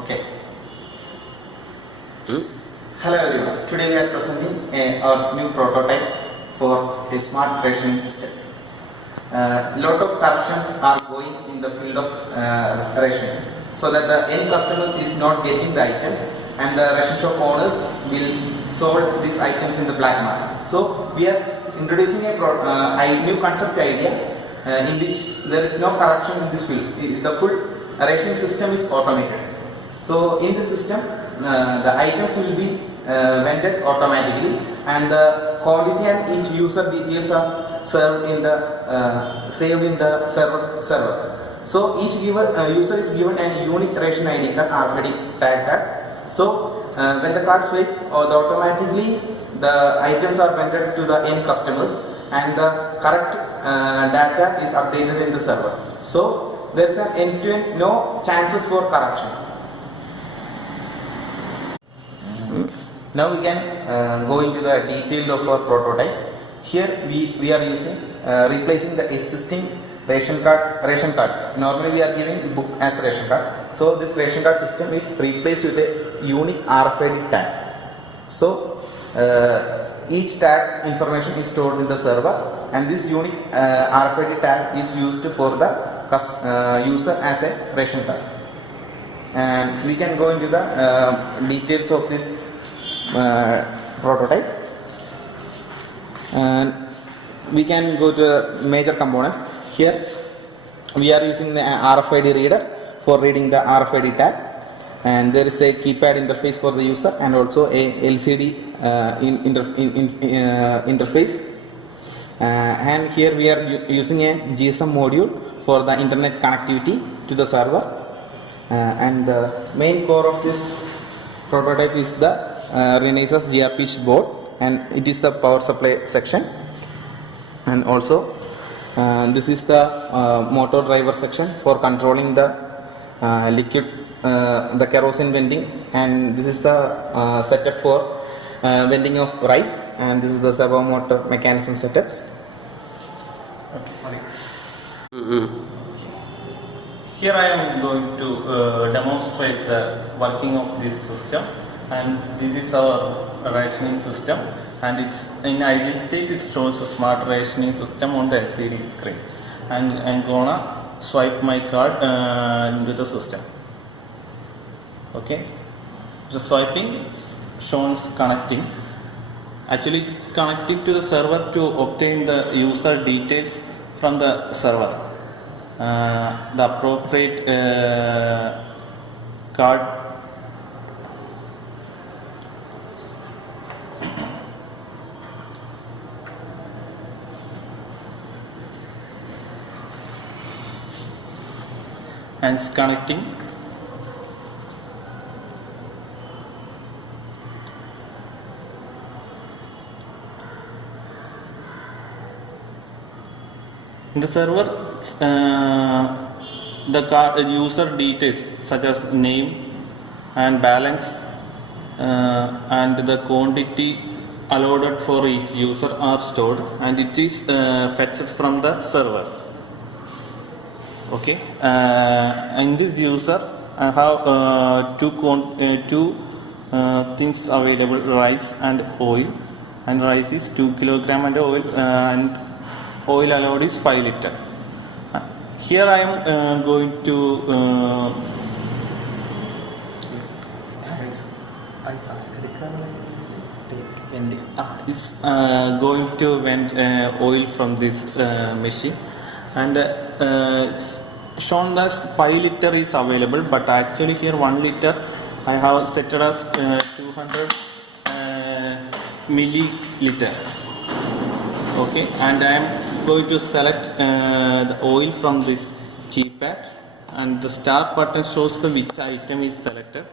Okay. Hello everyone. Today we are presenting our new prototype for a smart rationing system. Lot of corrections are going in the field of rationing, so that the end customers is not getting the items, and the ration shop owners will sold these items in the black market. So we are introducing a new concept idea in which there is no correction in this field. The full rationing system is automated. So in this system, the items will be vended automatically, and the quantity and each user details are served in the saved in the server. So each user is given a unique ration ID card, RFID tag card. So when the card swipe, automatically the items are vended to the end customers, and the correct data is updated in the server. So there is an end-to-end, no chances for corruption. Now we can go into the detail of our prototype. Here we are using replacing the existing ration card. Normally we are giving book as ration card. So this ration card system is replaced with a unique RFID tag. So each tag information is stored in the server, and this unique RFID tag is used for the user as a ration card. And we can go into the details of this prototype, and we can go to major components. Here we are using the RFID reader for reading the RFID tag, and there is a keypad interface for the user, and also a LCD interface, and here we are using a GSM module for the internet connectivity to the server, and the main core of this prototype is the Renesas GRP board, and it is the power supply section, and also this is the motor driver section for controlling the liquid, the kerosene vending, and this is the setup for vending of rice, and this is the servo motor mechanism setups. Here I am going to demonstrate the working of this system, and this is our rationing system, and it's in ideal state. It shows a smart rationing system on the LCD screen, and I'm gonna swipe my card into the system. Okay, the swiping shows connecting. Actually, it's connecting to the server to obtain the user details from the server, the appropriate card and it's connecting. In the server, the card user details such as name and balance and the quantity allotted for each user are stored, and it is fetched from the server. Okay, in this user I have two things available: rice and oil. And rice is 2 kg, and oil allowed is 5 liter. Here I am going to it's going to vend oil from this machine, and it's shown that 5 liter is available, but actually here 1 liter I have set it as 200 milliliter. Okay, and I am going to select the oil from this keypad, and the start button shows the which item is selected,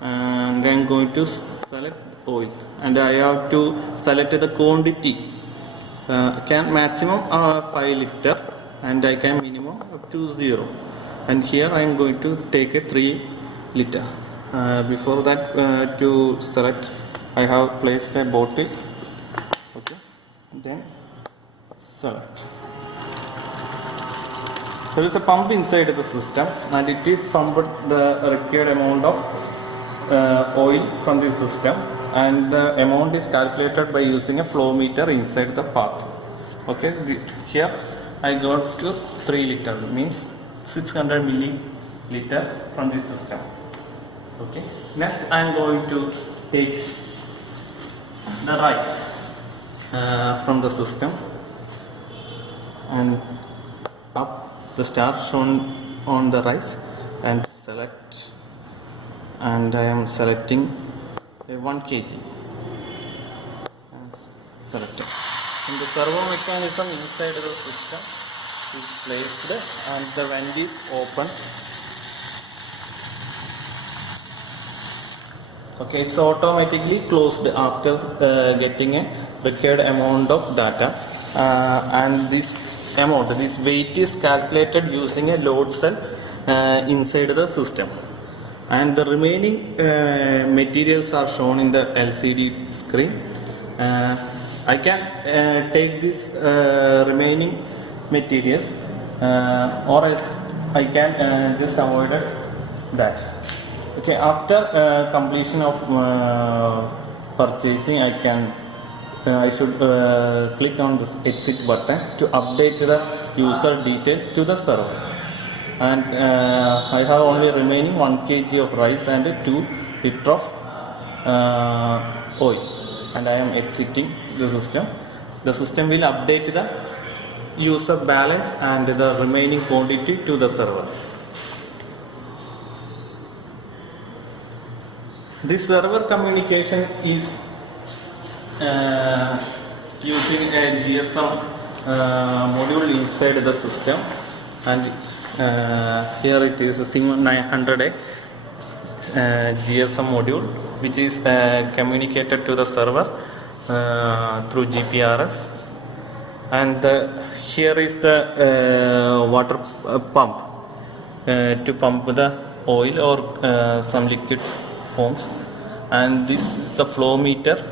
and I am going to select oil, and I have to select the quantity. Can maximum 5 liter, and I can minimum up to 0, and here I am going to take a 3 liter. Before that, to select, I have placed a bottle. Okay, then select. There is a pump inside the system, and it is pumped the required amount of oil from the system, and the amount is calculated by using a flow meter inside the path. Okay, here I got to 3 liter, means 600 milliliter from this system. Okay, next I am going to take the rice from the system and up the star shown on the rice and select, and I am selecting 1 kg and selected. And the servo mechanism inside the system is placed and the vent is open. Okay, it's automatically closed after getting a required amount of data, and this weight is calculated using a load cell inside the system, and the remaining materials are shown in the LCD screen. I can take this remaining materials, or else I can just avoid that. Okay, after completion of purchasing, I should click on this exit button to update the user detail to the server. And I have only remaining 1 kg of rice and 2 liter of oil, and I am exiting the system. The system will update the user balance and the remaining quantity to the server. This server communication is using a GSM module inside the system, and here it is a SIM 900A GSM module, which is communicated to the server through GPRS, and here is the water pump to pump the oil or some liquid forms, and this is the flow meter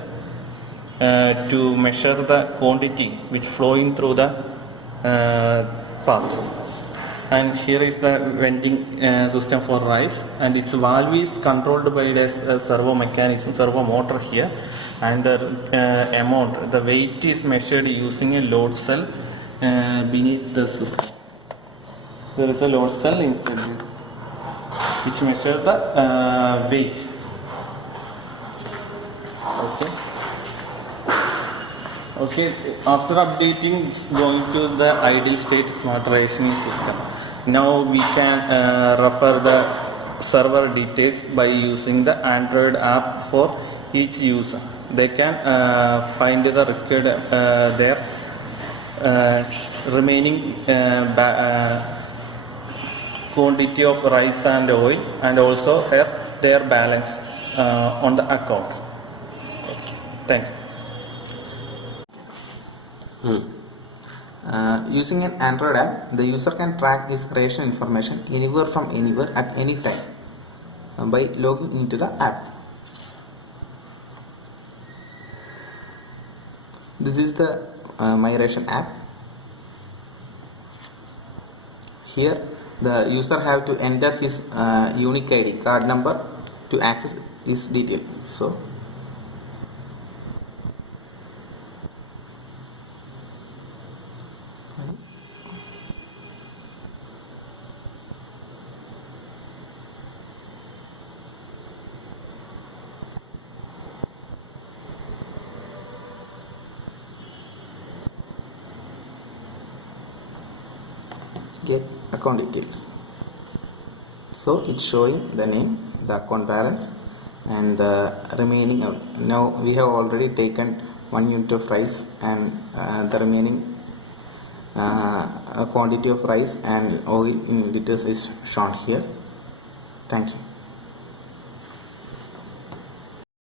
to measure the quantity which flowing through the path. And here is the venting system for rice, and its valve is controlled by the servo mechanism, servo motor here, and the weight is measured using a load cell beneath the system. There is a load cell inside it which measures the weight. Okay, after updating, it's going to the ideal state smart rationing system. Now we can refer the server details by using the Android app for each user. They can find the required their remaining quantity of rice and oil, and also their balance on the account. Thank you. Using an Android app, the user can track his ration information anywhere from anywhere at any time by logging into the app. This is the My Ration app. Here the user have to enter his unique ID card number to access this detail. So get account details. So it's showing the name, the account balance, and the remaining. Now we have already taken 1 unit of rice, and the remaining quantity of rice and oil in liters is shown here. Thank you.